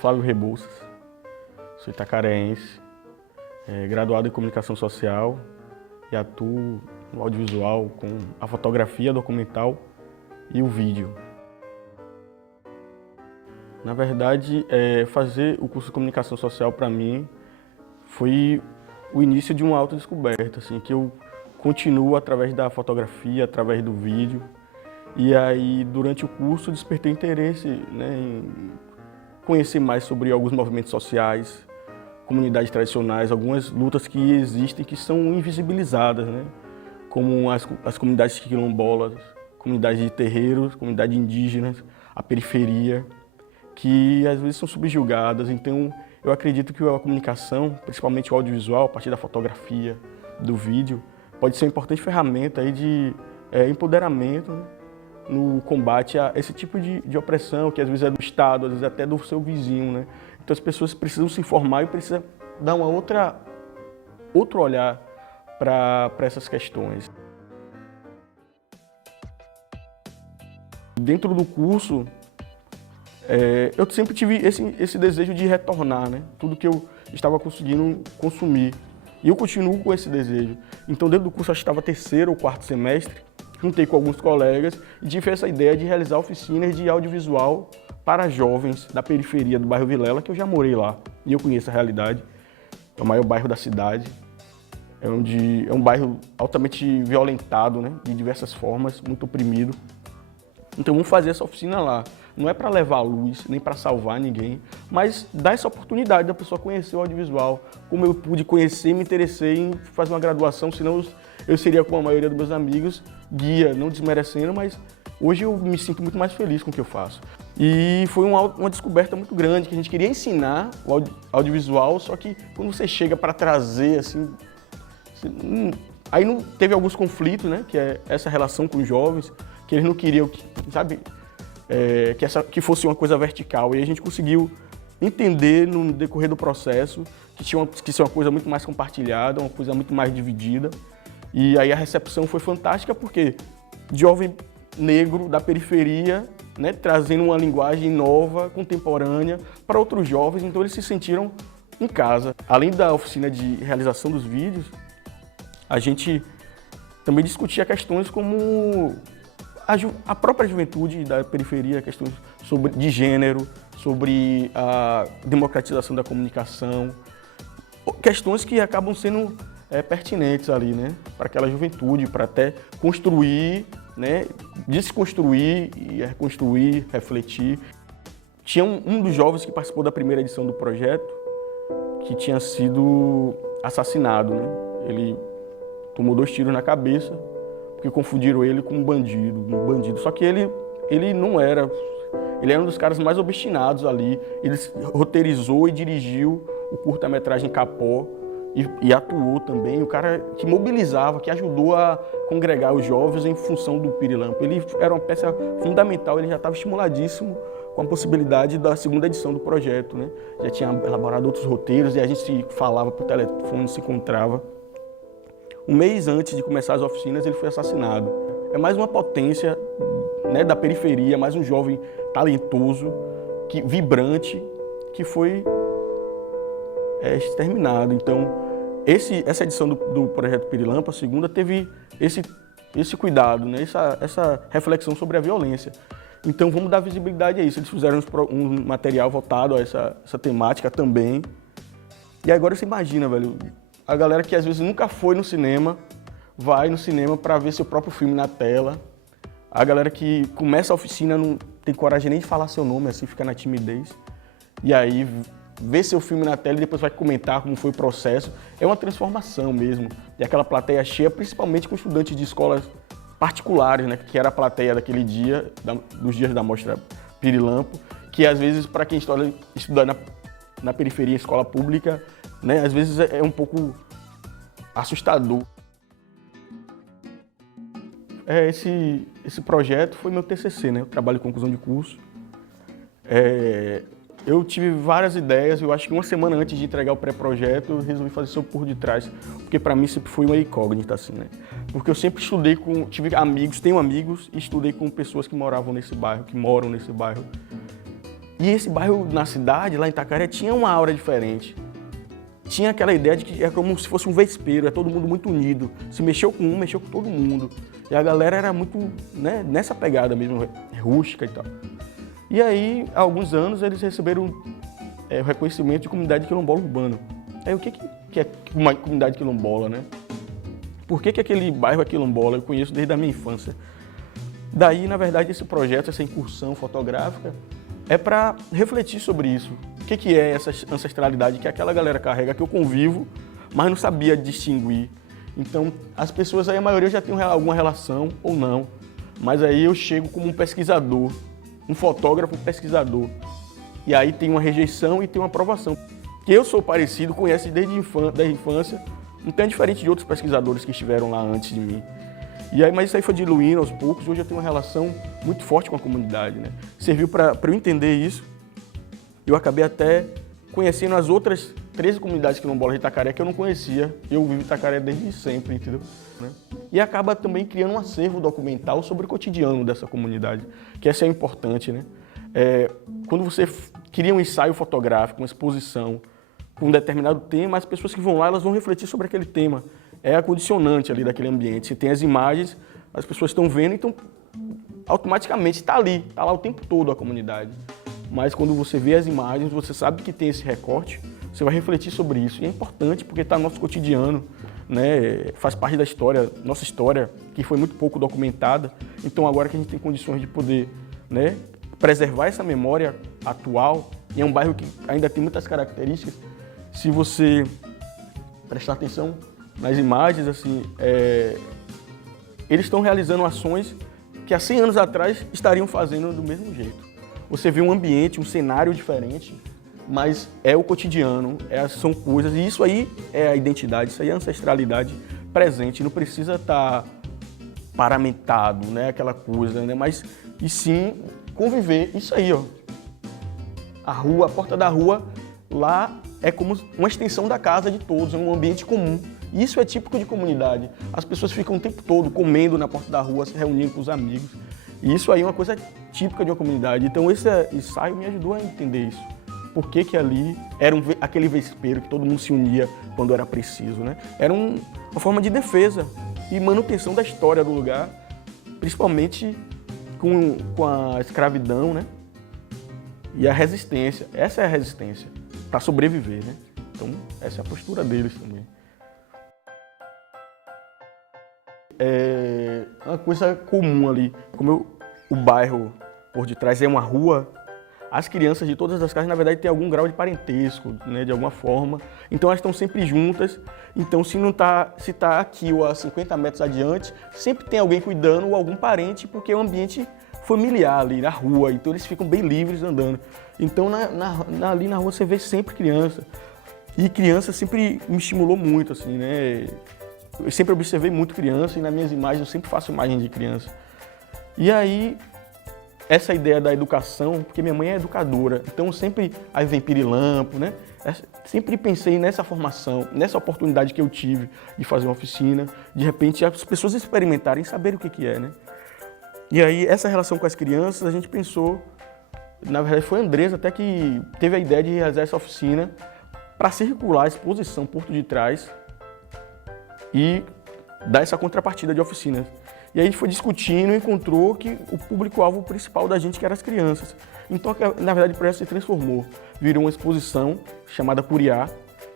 Flávio Rebouças, sou itacareense, graduado em Comunicação Social e atuo no audiovisual com a fotografia documental e o vídeo. Na verdade, fazer o curso de Comunicação Social para mim foi o início de uma autodescoberta, assim, que eu continuo através da fotografia, através do vídeo. E aí, durante o curso, despertei interesse, né, em conhecer mais sobre alguns movimentos sociais, comunidades tradicionais, algumas lutas que existem que são invisibilizadas, né, como as comunidades quilombolas, comunidades de terreiros, comunidades indígenas, a periferia, que às vezes são subjugadas. Então, eu acredito que a comunicação, principalmente o audiovisual, a partir da fotografia, do vídeo, pode ser uma importante ferramenta aí de empoderamento, né, no combate a esse tipo de opressão, que às vezes é do Estado, às vezes até do seu vizinho, né? Então as pessoas precisam se informar e precisam dar outro olhar para essas questões. Dentro do curso, eu sempre tive esse desejo de retornar, né? Tudo que eu estava conseguindo consumir. E eu continuo com esse desejo. Então, dentro do curso, eu estava terceiro ou quarto semestre, juntei com alguns colegas e tive essa ideia de realizar oficinas de audiovisual para jovens da periferia do bairro Vilela, que eu já morei lá e eu conheço a realidade. É o maior bairro da cidade. É um bairro altamente violentado, né? De diversas formas, muito oprimido. Então, vamos fazer essa oficina lá. Não é para levar a luz, nem para salvar ninguém, mas dar essa oportunidade da pessoa conhecer o audiovisual. Como eu pude conhecer e me interessei em fazer uma graduação, senão eu seria, como a maioria dos meus amigos, guia, não desmerecendo, mas hoje eu me sinto muito mais feliz com o que eu faço. E foi uma descoberta muito grande, que a gente queria ensinar o audiovisual, só que quando você chega para trazer, assim, aí não teve alguns conflitos, né, que é essa relação com os jovens, que eles não queriam, sabe, que fosse uma coisa vertical, e a gente conseguiu entender no decorrer do processo que isso é uma coisa muito mais compartilhada, uma coisa muito mais dividida. E aí a recepção foi fantástica porque jovem negro da periferia, né, trazendo uma linguagem nova, contemporânea para outros jovens, então eles se sentiram em casa. Além da oficina de realização dos vídeos, a gente também discutia questões como a própria juventude da periferia, questões de gênero, sobre a democratização da comunicação, questões que acabam sendo pertinentes ali, né, para aquela juventude, para até construir, né, desconstruir e reconstruir, refletir. Tinha um dos jovens que participou da primeira edição do projeto que tinha sido assassinado, né? Ele tomou 2 tiros na cabeça porque confundiram ele com um bandido. Só que ele não era, ele era um dos caras mais obstinados ali. Ele roteirizou e dirigiu o curta-metragem Capó e atuou também, o cara que mobilizava, que ajudou a congregar os jovens em função do Pirilampo. Ele era uma peça fundamental, ele já estava estimuladíssimo com a possibilidade da segunda edição do projeto, né? Já tinha elaborado outros roteiros e a gente se falava por telefone, se encontrava. Um mês antes de começar as oficinas, ele foi assassinado. É mais uma potência, né, da periferia, mais um jovem talentoso, vibrante, que foi exterminado. Então, essa edição do Projeto Pirilampo, a segunda, teve esse cuidado, né, essa reflexão sobre a violência. Então, vamos dar visibilidade a isso. Eles fizeram um material voltado a essa temática também. E agora você imagina, velho, a galera que às vezes nunca foi no cinema, vai no cinema para ver seu próprio filme na tela. A galera que começa a oficina não tem coragem nem de falar seu nome, assim, fica na timidez. E aí vê seu filme na tela e depois vai comentar como foi o processo. É uma transformação mesmo. E aquela plateia cheia, principalmente com estudantes de escolas particulares, né, que era a plateia daquele dia, dos dias da Mostra Pirilampo, que às vezes, para quem estuda na periferia, escola pública, né, às vezes é um pouco assustador. Esse projeto foi meu TCC, né, o trabalho de conclusão de curso. Eu tive várias ideias, eu acho que uma semana antes de entregar o pré-projeto, eu resolvi fazer isso por detrás, porque para mim sempre foi uma incógnita, assim, né? Porque eu sempre estudei tive amigos, tenho amigos, e estudei com pessoas que moravam nesse bairro, que moram nesse bairro. E esse bairro na cidade, lá em Itacaré, tinha uma aura diferente. Tinha aquela ideia de que é como se fosse um vespeiro, é todo mundo muito unido. Se mexeu com um, mexeu com todo mundo. E a galera era muito, né, nessa pegada mesmo, rústica e tal. E aí, há alguns anos, eles receberam o reconhecimento de comunidade quilombola urbana. Aí o que é uma comunidade quilombola, né? Por que aquele bairro é quilombola? Eu conheço desde a minha infância. Daí, na verdade, esse projeto, essa incursão fotográfica, é para refletir sobre isso. O que é essa ancestralidade que aquela galera carrega, que eu convivo, mas não sabia distinguir. Então, as pessoas aí, a maioria já tem alguma relação ou não, mas aí eu chego como um pesquisador, um fotógrafo pesquisador. E aí tem uma rejeição e tem uma aprovação. Que eu sou parecido, conhece desde a infância, então é diferente de outros pesquisadores que estiveram lá antes de mim. E aí, mas isso aí foi diluindo aos poucos, hoje eu tenho uma relação muito forte com a comunidade, né? Serviu para eu entender isso. Eu acabei até conhecendo as outras 13 comunidades quilombolas de Itacaré que eu não conhecia. Eu vivo em Itacaré desde sempre, entendeu? E acaba também criando um acervo documental sobre o cotidiano dessa comunidade, que essa é importante, né? Quando você cria um ensaio fotográfico, uma exposição com um determinado tema, as pessoas que vão lá, elas vão refletir sobre aquele tema. É a condicionante ali daquele ambiente. Você tem as imagens, as pessoas estão vendo, então automaticamente está ali, está lá o tempo todo a comunidade. Mas quando você vê as imagens, você sabe que tem esse recorte, você vai refletir sobre isso. E é importante porque está no nosso cotidiano, né? Faz parte da história, nossa história, que foi muito pouco documentada. Então agora que a gente tem condições de poder, né, preservar essa memória atual, e é um bairro que ainda tem muitas características, se você prestar atenção nas imagens, assim, eles estão realizando ações que há 100 anos atrás estariam fazendo do mesmo jeito. Você vê um ambiente, um cenário diferente, mas é o cotidiano, são coisas, e isso aí é a identidade, isso aí é a ancestralidade presente, não precisa estar paramentado, né, aquela coisa, né, mas e sim conviver, isso aí, ó. A rua, a porta da rua, lá é como uma extensão da casa de todos, é um ambiente comum. Isso é típico de comunidade. As pessoas ficam o tempo todo comendo na porta da rua, se reunindo com os amigos. E isso aí é uma coisa típica de uma comunidade. Então esse ensaio me ajudou a entender isso. Por que ali era aquele vespeiro que todo mundo se unia quando era preciso, né? Era uma forma de defesa e manutenção da história do lugar, principalmente com a escravidão, né? E a resistência. Essa é a resistência para sobreviver, né? Então essa é a postura deles também. É uma coisa comum ali, como o bairro por detrás é uma rua, as crianças de todas as casas, na verdade, têm algum grau de parentesco, né, de alguma forma. Então elas estão sempre juntas. Então se tá aqui ou a 50 metros adiante, sempre tem alguém cuidando ou algum parente, porque é um ambiente familiar ali na rua. Então eles ficam bem livres andando. Então ali na rua você vê sempre criança. E criança sempre me estimulou muito, assim, né? Eu sempre observei muito criança e nas minhas imagens eu sempre faço imagens de criança. E aí, essa ideia da educação, porque minha mãe é educadora, então sempre, aí vem pirilampo, né? Sempre pensei nessa formação, nessa oportunidade que eu tive de fazer uma oficina, de repente as pessoas experimentarem, saberem o que é, né? E aí, essa relação com as crianças, a gente pensou, na verdade foi a Andresa até que teve a ideia de realizar essa oficina para circular a exposição Porto de Trás, e dar essa contrapartida de oficinas. E aí a gente foi discutindo e encontrou que o público-alvo principal da gente que eram as crianças. Então, na verdade, o projeto se transformou. Virou uma exposição chamada Curiá,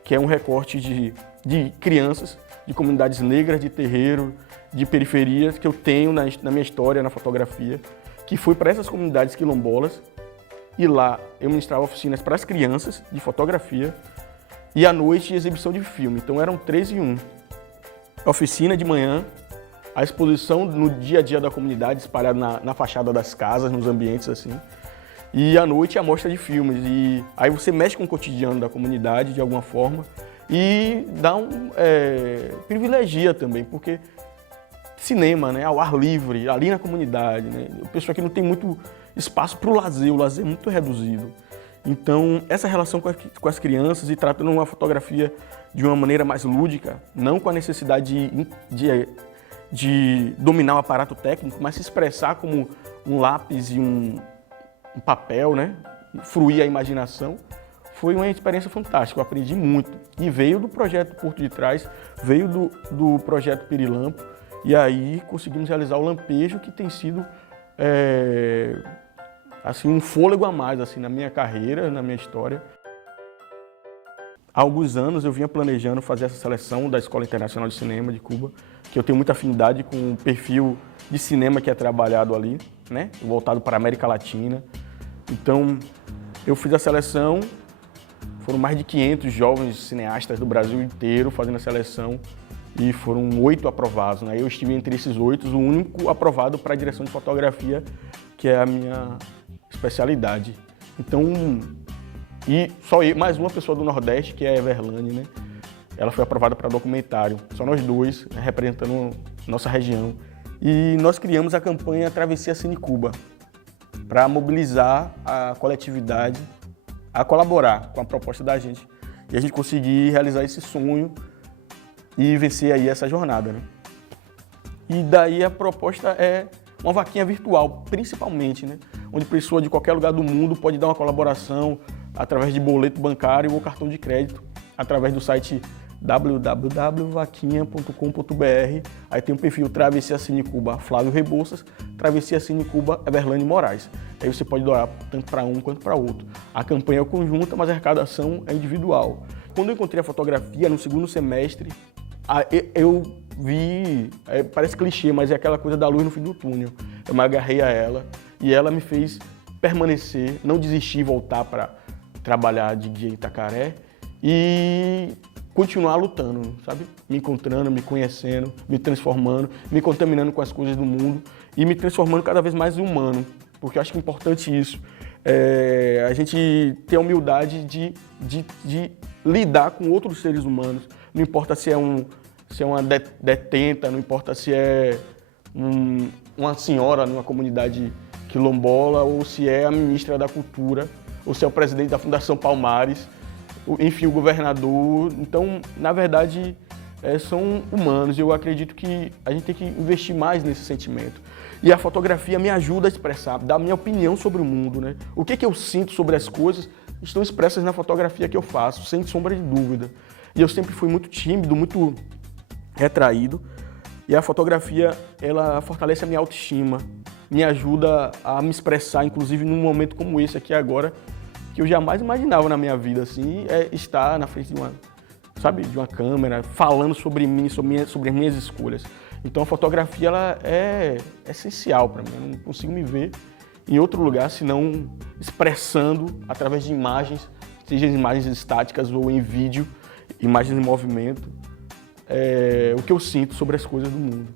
que é um recorte de crianças, de comunidades negras, de terreiro, de periferias, que eu tenho na minha história, na fotografia, que foi para essas comunidades quilombolas. E lá eu ministrava oficinas para as crianças, de fotografia, e à noite de exibição de filme. Então eram 3 em 1. Oficina de manhã, a exposição no dia a dia da comunidade, espalhada na fachada das casas, nos ambientes assim. E à noite a mostra de filmes. E aí você mexe com o cotidiano da comunidade de alguma forma e dá privilegia também, porque cinema, né, ao ar livre, ali na comunidade, né, a pessoa que não tem muito espaço para o lazer é muito reduzido. Então, essa relação com as crianças e tratando uma fotografia de uma maneira mais lúdica, não com a necessidade de dominar o aparato técnico, mas se expressar como um lápis e um papel, né? fruir a imaginação, foi uma experiência fantástica, eu aprendi muito. E veio do projeto Porto de Trás, veio do projeto Pirilampo, e aí conseguimos realizar o Lampejo, que tem sido assim, um fôlego a mais assim, na minha carreira, na minha história. Há alguns anos eu vinha planejando fazer essa seleção da Escola Internacional de Cinema de Cuba, que eu tenho muita afinidade com o perfil de cinema que é trabalhado ali, né? Voltado para a América Latina. Então, eu fiz a seleção, foram mais de 500 jovens cineastas do Brasil inteiro fazendo a seleção e foram 8 aprovados, né? Eu estive entre esses 8, o único aprovado para a direção de fotografia, que é a minha especialidade. Então, e só eu, mais uma pessoa do Nordeste, que é a Everlane, né? Ela foi aprovada para documentário. Só nós dois, né, representando nossa região. E nós criamos a campanha Travessia Cine Cuba, para mobilizar a coletividade a colaborar com a proposta da gente. E a gente conseguir realizar esse sonho e vencer aí essa jornada, né? E daí a proposta é uma vaquinha virtual, principalmente, né? Onde pessoa de qualquer lugar do mundo pode dar uma colaboração através de boleto bancário ou cartão de crédito, através do site www.vaquinha.com.br. Aí tem um perfil Travessia Cine Cuba Flávio Rebouças, Travessia Cine Cuba Everlane Moraes. Aí você pode doar tanto para um quanto para outro. A campanha é conjunta, mas a arrecadação é individual. Quando eu encontrei a fotografia no segundo semestre, eu vi, parece clichê, mas é aquela coisa da luz no fim do túnel. Eu me agarrei a ela e ela me fez permanecer, não desistir e voltar para trabalhar de dia em Itacaré e continuar lutando, sabe? Me encontrando, me conhecendo, me transformando, me contaminando com as coisas do mundo e me transformando cada vez mais humano, porque eu acho que é importante isso. A gente ter a humildade de lidar com outros seres humanos. Não importa se é uma detenta, não importa se é uma senhora numa comunidade quilombola ou se é a ministra da Cultura ou se é o presidente da Fundação Palmares, enfim, o governador. Então, na verdade, são humanos. Eu acredito que a gente tem que investir mais nesse sentimento. E a fotografia me ajuda a expressar, dar minha opinião sobre o mundo, né? O que eu sinto sobre as coisas estão expressas na fotografia que eu faço, sem sombra de dúvida. E eu sempre fui muito tímido, muito retraído. E a fotografia, ela fortalece a minha autoestima, me ajuda a me expressar, inclusive num momento como esse aqui agora, que eu jamais imaginava na minha vida, assim, estar na frente de uma câmera, falando sobre mim, sobre as minhas escolhas. Então a fotografia, ela é essencial para mim, eu não consigo me ver em outro lugar senão expressando através de imagens, seja imagens estáticas ou em vídeo, imagens em movimento, o que eu sinto sobre as coisas do mundo.